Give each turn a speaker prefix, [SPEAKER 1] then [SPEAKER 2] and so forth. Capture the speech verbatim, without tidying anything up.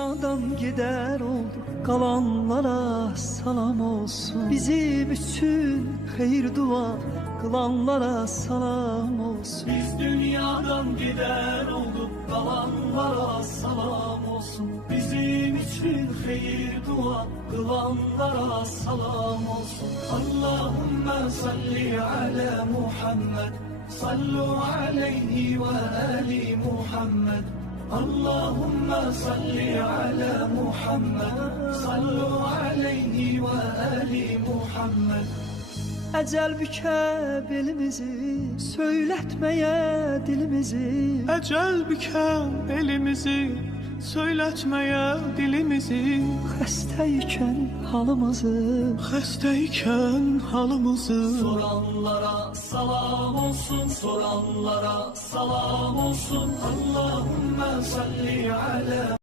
[SPEAKER 1] dünyadan gider olduk, kalanlara salam olsun. Bizim için hayır dua kılanlara salam olsun. Biz dünyadan gider olduk, kalanlara salam olsun. Bizim için hayır dua kılanlara salam olsun. Allahümme salli ala Muhammed, sallu aleyhi ve ali Muhammed. Allahümme salli ala Muhammed, sallu aleyhi ve ali Muhammed. Ecel büke belimizi, söyletmeye dilimizi.
[SPEAKER 2] Ecel büke elimizi, söyletmeye dilimizi.
[SPEAKER 1] Xəstəyikən halımızı,
[SPEAKER 2] Xəstəyikən halımızı.
[SPEAKER 1] soranlara salam olsun, soranlara salam olsun. Allahümme salli ala